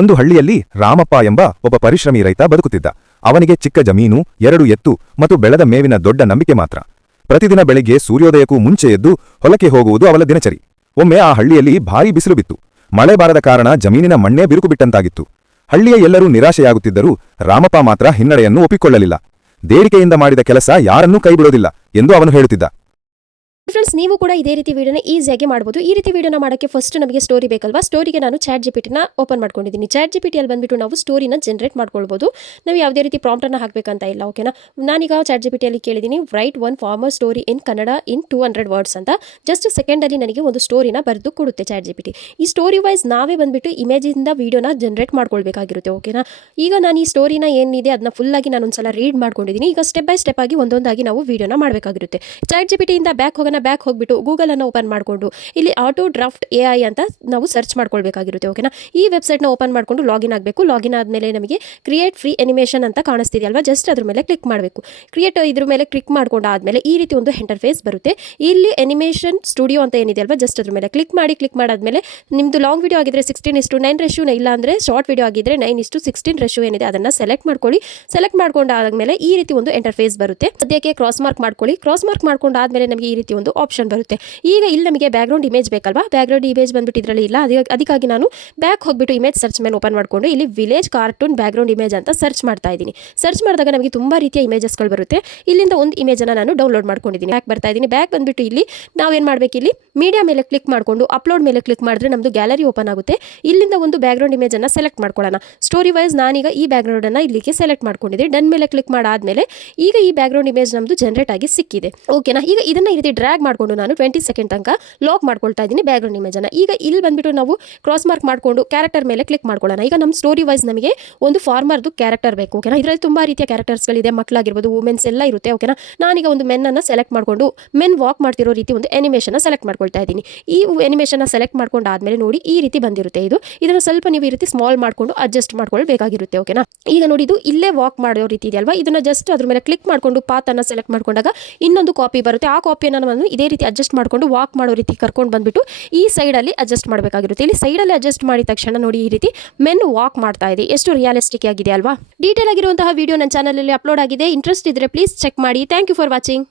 ಒಂದು ಹಳ್ಳಿಯಲ್ಲಿ ರಾಮಪ್ಪ ಎಂಬ ಒಬ್ಬ ಪರಿಶ್ರಮಿ ರೈತ ಬದುಕುತ್ತಿದ್ದ. ಅವನಿಗೆ ಚಿಕ್ಕ ಜಮೀನು, 2 ಎತ್ತು ಮತ್ತು ಬೆಳೆದ ಮೇವಿನ ದೊಡ್ಡ ನಂಬಿಕೆ ಮಾತ್ರ. ಪ್ರತಿದಿನ ಬೆಳಿಗ್ಗೆ ಸೂರ್ಯೋದಯಕ್ಕೂ ಮುಂಚೆ ಎದ್ದು ಹೊಲಕ್ಕೆ ಹೋಗುವುದು ಅವಳ ದಿನಚರಿ. ಒಮ್ಮೆ ಆ ಹಳ್ಳಿಯಲ್ಲಿ ಭಾರೀ ಬಿಸಿಲು ಬಿತ್ತು. ಮಳೆ ಬಾರದ ಕಾರಣ ಜಮೀನಿನ ಮಣ್ಣೇ ಬಿರುಕು ಬಿಟ್ಟಂತಾಗಿತ್ತು. ಹಳ್ಳಿಯ ಎಲ್ಲರೂ ನಿರಾಶೆಯಾಗುತ್ತಿದ್ದರೂ ರಾಮಪ್ಪ ಮಾತ್ರ ಹಿನ್ನಡೆಯನ್ನು ಒಪ್ಪಿಕೊಳ್ಳಲಿಲ್ಲ. ದೇಡಿಕೆಯಿಂದ ಮಾಡಿದ ಕೆಲಸ ಯಾರನ್ನೂ ಕೈಬಿಡೋದಿಲ್ಲ ಎಂದು ಅವನು ಹೇಳುತ್ತಿದ್ದ. ಫ್ರೆಂಡ್ಸ್, ನೀವು ಕೂಡ ಇದೇ ರೀತಿ ವಿಡಿಯೋನ ಈಸಿಯಾಗಿ ಮಾಡಬಹುದು. ಈ ರೀತಿ ವಿಡಿಯೋನ ಮಾಡೋಕ್ಕೆ ಫಸ್ಟ್ ನಮಗೆ ಸ್ಟೋರಿ ಬೇಕಲ್ವಾ. ಸ್ಟೋರಿಗೆ ನಾನು ಚಾಟ್ ಜಿಪಿಟಿನ ಓಪನ್ ಮಾಡ್ಕೊಂಡಿದ್ದೀನಿ. ಚಾಟ್ ಜಿಪಿಟಿಯಲ್ಲಿ ಬಂದ್ಬಿಟ್ಟು ನಾವು ಸ್ಟೋರಿನ ಜನರೇಟ್ ಮಾಡ್ಕೊಳ್ಬೋದು. ನಾವು ಯಾವುದೇ ರೀತಿ ಪ್ರಾಂಪ್ಟನ್ನು ಹಾಕಬೇಕಂತ ಇಲ್ಲ. ಓಕೆನಾ, ನಾನೀಗ ಚಾಟ್ ಜಿಪಿಟಿಯಲ್ಲಿ ಕೇಳಿದ್ದೀನಿ right one farmer story in Kannada in 200 words ಅಂತ. ಜಸ್ಟ್ ಸೆಕೆಂಡಲ್ಲಿ ನನಗೆ ಒಂದು ಸ್ಟೋರಿನ ಬರೆದು ಕೊಡುತ್ತೆ ಚಾಟ್ ಜಿಪಿಟಿ. ಈ ಸ್ಟೋರಿ ವೈಸ್ ನಾವೇ ಬಂದ್ಬಿಟ್ಟು ಇಮೇಜಿಂದ ವಿಡಿಯೋನ ಜನರೇಟ್ ಮಾಡ್ಕೊಳ್ಬೇಕಾಗಿರುತ್ತೆ. ಓಕೆನಾ, ಈಗ ನಾನು ಈ ಸ್ಟೋರಿನ ಏನಿದೆ ಅದನ್ನ ಫುಲ್ಲಾಗಿ ನಾನು ಒಂದ್ಸಲ ರೀಡ್ ಮಾಡ್ಕೊಂಡಿದ್ದೀನಿ. ಈಗ ಸ್ಟೆಪ್ ಬೈ ಸ್ಟೆಪ್ ಆಗಿ ಒಂದೊಂದಾಗಿ ನಾವು ವಿಡಿಯೋನ ಮಾಡಬೇಕಾಗಿರುತ್ತೆ. ಚಾಟ್ ಜಿಪಿಟಿಯಿಂದ ಬ್ಯಾಕ್ ಹೋಗ್ಬಿಟ್ಟು ಗೂಗಲನ್ನು ಓಪನ್ ಮಾಡಿಕೊಂಡು ಇಲ್ಲಿ ಆಟೋ ಡ್ರಾಫ್ಟ್ AI ಅಂತ ನಾವು ಸರ್ಚ್ ಮಾಡ್ಕೊಳ್ಬೇಕಾಗಿರುತ್ತೆ. ಓಕೆನಾ, ಈ ವೆಬ್ಸೈಟ್ನ ಓಪನ್ ಮಾಡಿಕೊಂಡು ಲಾಗಿನ್ ಆಗಬೇಕು. ಲಾಗಿನ್ ಆದಮೇಲೆ ನಮಗೆ ಕ್ರಿಯೇಟ್ ಫ್ರೀ ಅನಿಮೇಷನ್ ಅಂತ ಕಾಣಿಸ್ತಿದೆಯಲ್ವಾ, ಜಸ್ಟ್ ಅದ್ರ ಮೇಲೆ ಕ್ಲಿಕ್ ಮಾಡಬೇಕು. ಇದ್ರ ಮೇಲೆ ಕ್ಲಿಕ್ ಮಾಡ್ಕೊಂಡಾದ್ಮೇಲೆ ಈ ರೀತಿ ಒಂದು ಇಂಟರ್ಫೇಸ್ ಬರುತ್ತೆ. ಇಲ್ಲಿ ಅನಿಮೇಷನ್ ಸ್ಟುಡಿಯೋ ಅಂತ ಏನಿದೆ ಅಲ್ವಾ, ಜಸ್ಟ್ ಅದ್ರ ಮೇಲೆ ಕ್ಲಿಕ್ ಮಾಡಾದ್ಮೇಲೆ ನಿಮ್ಮದು ಲಾಂಗ್ ವಿಡಿಯೋ ಆಗಿದ್ರೆ 16:9 ರೇಷಿಯೋ, ಇಲ್ಲ ಅಂದರೆ ಶಾರ್ಟ್ ವಿಡಿಯೋ ಆಗಿದ್ರೆ 9:16 ರೇಷಿಯೋ ಏನಿದೆ ಅದನ್ನು ಸೆಲೆಕ್ಟ್ ಮಾಡ್ಕೊಳ್ಳಿ. ಸೆಲೆಕ್ಟ್ ಮಾಡ್ಕೊಂಡಾದ್ಮೇಲೆ ಈ ರೀತಿ ಒಂದು ಇಂಟರ್ಫೇಸ್ ಬರುತ್ತೆ. ಸದ್ಯಕ್ಕೆ ಕ್ರಾಸ್ ಮಾರ್ಕ್ ಮಾಡ್ಕೊಳ್ಳಿ. ಕ್ರಾಸ್ ಮಾರ್ಕ್ ಮಾಡ್ಕೊಂಡಾದ್ಮೇಲೆ ನಮಗೆ ಈ ರೀತಿ ಒಂದು ಆಪ್ಷನ್ ಬರುತ್ತೆ. ಈಗ ಇಲ್ಲಿ ನಮಗೆ ಬ್ಯಾಕ್ಗ್ರೌಂಡ್ ಇಮೇಜ್ ಬೇಕಲ್ವಾ, ಬ್ಯಾಕ್ಗ್ರೌಂಡ್ ಇಮೇಜ್ ಬಂದ್ಬಿಟ್ಟು ಇದರಲ್ಲಿ ಇಲ್ಲ. ಅದಕ್ಕಾಗಿ ನಾನು ಬ್ಯಾಕ್ ಹೋಗ್ಬಿಟ್ಟು ಇಮೇಜ್ ಸರ್ಚ್ ಮೇಲೆ ಓಪನ್ ಮಾಡಿಕೊಂಡು ಇಲ್ಲಿ ವಿಲೇಜ್ ಕಾರ್ಟೂನ್ ಬ್ಯಾಕ್ಗ್ರೌಂಡ್ ಇಮೇಜ್ ಅಂತ ಸರ್ಚ್ ಮಾಡ್ತಾ ಇದ್ದೀನಿ. ಸರ್ಚ್ ಮಾಡಿದಾಗ ನಮಗೆ ತುಂಬಾ ರೀತಿಯ ಇಮೇಜಸ್ಗಳು ಬರುತ್ತೆ. ಇಲ್ಲಿಂದ ಒಂದು ಇಮೇಜನ್ನು ನಾನು ಡೌನ್ಲೋಡ್ ಮಾಡ್ಕೊಂಡಿದ್ದೀನಿ. ಬ್ಯಾಕ್ ಬರ್ತಾ ಇದ್ದೀನಿ. ಬ್ಯಾಕ್ ಬಂದ್ಬಿಟ್ಟು ಇಲ್ಲಿ ನಾವೇನು ಮಾಡಬೇಕು, ಇಲ್ಲಿ ಮೀಡಿಯಾ ಮೇಲೆ ಕ್ಲಿಕ್ ಮಾಡಿಕೊಂಡು ಅಪ್ಲೋಡ್ ಮೇಲೆ ಕ್ಲಿಕ್ ಮಾಡಿದ್ರೆ ನಮ್ಮದು ಗ್ಯಾಲರಿ ಓಪನ್ ಆಗುತ್ತೆ. ಇಲ್ಲಿಂದ ಒಂದು ಬ್ಯಾಕ್ಗ್ರೌಂಡ್ ಇಮೇಜನ್ನು ಸೆಲೆಕ್ಟ್ ಮಾಡ್ಕೊಳ್ಳೋಣ. ಸ್ಟೋರಿ ವೈಸ್ ನಾನೀಗ ಈ ಬ್ಯಾಕ್ಗ್ರೌಂಡನ್ನು ಇಲ್ಲಿಗೆ ಸೆಲೆಕ್ಟ್ ಮಾಡ್ಕೊಂಡಿದ್ದೆ. ಡನ್ ಮೇಲೆ ಕ್ಲಿಕ್ ಮಾಡಾದ್ಮೇಲೆ ಈಗ ಈ ಬ್ಯಾಕ್ಗ್ರೌಂಡ್ ಇಮೇಜ್ ನಮ್ಮದು ಜನರೇಟ್ ಆಗಿ ಸಿಕ್ಕಿದೆ. ಓಕೆನಾ, ಈಗ ಇದನ್ನ ಈ ರೀತಿ ಡ್ರ್ಯಾಗ್ ಮಾಡಿಕೊಂಡು ನಾನು 20 ಸೆಕೆಂಡ್ ತನಕ ಲಾಕ್ ಮಾಡ್ಕೊಳ್ತಾ ಇದ್ದೀನಿ ಬ್ಯಾಕ್ಗ್ರೌಂಡ್ ಇಮೇಜನ್ನು. ಈಗ ಇಲ್ಲಿ ಬಂದ್ಬಿಟ್ಟು ನಾವು ಕ್ರಾಸ್ ಮಾರ್ಕ್ ಮಾಡಿಕೊಂಡು ಕ್ಯಾರೆಕ್ಟರ್ ಮೇಲೆ ಕ್ಲಿಕ್ ಮಾಡ್ಕೊಳ್ಳೋಣ. ಈಗ ನಮ್ಮ ಸ್ಟೋರಿ ವೈಸ್ ನಮಗೆ ಒಂದು ಫಾರ್ಮರ್ದು ಕ್ಯಾರೆಕ್ಟರ್ ಬೇಕು. ಓಕೆನಾ, ಇದರಲ್ಲಿ ತುಂಬಾ ರೀತಿಯ ಕ್ಯಾರೆಕ್ಟರ್ಸ್ಗಳಿದೆ. ಮಕ್ಕಳಾಗಿರ್ಬೋದು, ವುಮೆನ್ಸ್ ಎಲ್ಲ ಇರುತ್ತೆ. ಓಕೆನಾ, ನಾನೀಗ ಒಂದು ಮೆನ್ನನ್ನು ಸೆಲೆಕ್ಟ್ ಮಾಡಿಕೊಂಡು ಮೆನ್ ವಾಕ್ ಮಾಡ್ತಿರೋ ರೀತಿ ಒಂದು ಅನಿಮೇಷನ್ ಸೆಲೆಕ್ಟ್ ಮಾಡ್ಕೊಳ್ತಾ ಇದ್ದೀನಿ. ಈ ಅನಿಮೇಷನ್ ಸೆಲೆಕ್ಟ್ ಮಾಡ್ಕೊಂಡಾದ್ಮೇಲೆ ನೋಡಿ ಈ ರೀತಿ ಬಂದಿರುತ್ತೆ. ಇದನ್ನು ಸ್ವಲ್ಪ ನೀವು ಈ ರೀತಿ ಸ್ಮಾಲ್ ಮಾಡಿಕೊಂಡು ಅಡ್ಜಸ್ಟ್ ಮಾಡ್ಕೊಳ್ಬೇಕಾಗಿರುತ್ತೆ. ಓಕೆನಾ, ಈಗ ನೋಡಿ ಇದು ಇಲ್ಲೇ ವಾಕ್ ಮಾಡೋ ರೀತಿ ಇದೆ ಅಲ್ವಾ, ಇದನ್ನ ಜಸ್ಟ್ ಅದ್ರ ಮೇಲೆ ಕ್ಲಿಕ್ ಮಾಡಿಕೊಂಡು ಪಾತನ್ನು ಸೆಲೆಕ್ಟ್ ಮಾಡ್ಕೊಂಡಾಗ ಇನ್ನೊಂದು ಕಾಪಿ ಬರುತ್ತೆ. ಆ ಕಾಪಿಯನ್ನು ನಾನು ಇದೇ ರೀತಿ ಅಡ್ಜಸ್ಟ್ ಮಾಡಿಕೊಂಡು ವಾಕ್ ಮಾಡೋ ರೀತಿ ಕರ್ಕೊಂಡು ಬಂದ್ಬಿಟ್ಟು ಈ ಸೈಡಲ್ಲಿ ಅಡ್ಜಸ್ಟ್ ಮಾಡಬೇಕಾಗಿರುತ್ತೆ. ಇಲ್ಲಿ ಸೈಡಲ್ಲಿ ಅಡ್ಜಸ್ಟ್ ಮಾಡಿದ ತಕ್ಷಣ ನೋಡಿ ಈ ರೀತಿ ಮೆನ್ ವಾಕ್ ಮಾಡ್ತಾ ಇದೆ. ಎಷ್ಟು ರಿಯಾಲಿಸ್ಟಿಕ್ ಆಗಿದೆ ಅಲ್ವಾ. ಡೀಟೇಲ್ ಆಗಿರುವಂತಹ ವಿಡಿಯೋ ನನ್ನ ಚಾನಲಲ್ಲಿ ಅಪ್ಲೋಡ್ ಆಗಿದೆ. ಇಂಟ್ರೆಸ್ಟ್ ಇದ್ರೆ ಪ್ಲೀಸ್ ಚೆಕ್ ಮಾಡಿ. Thank you for watching.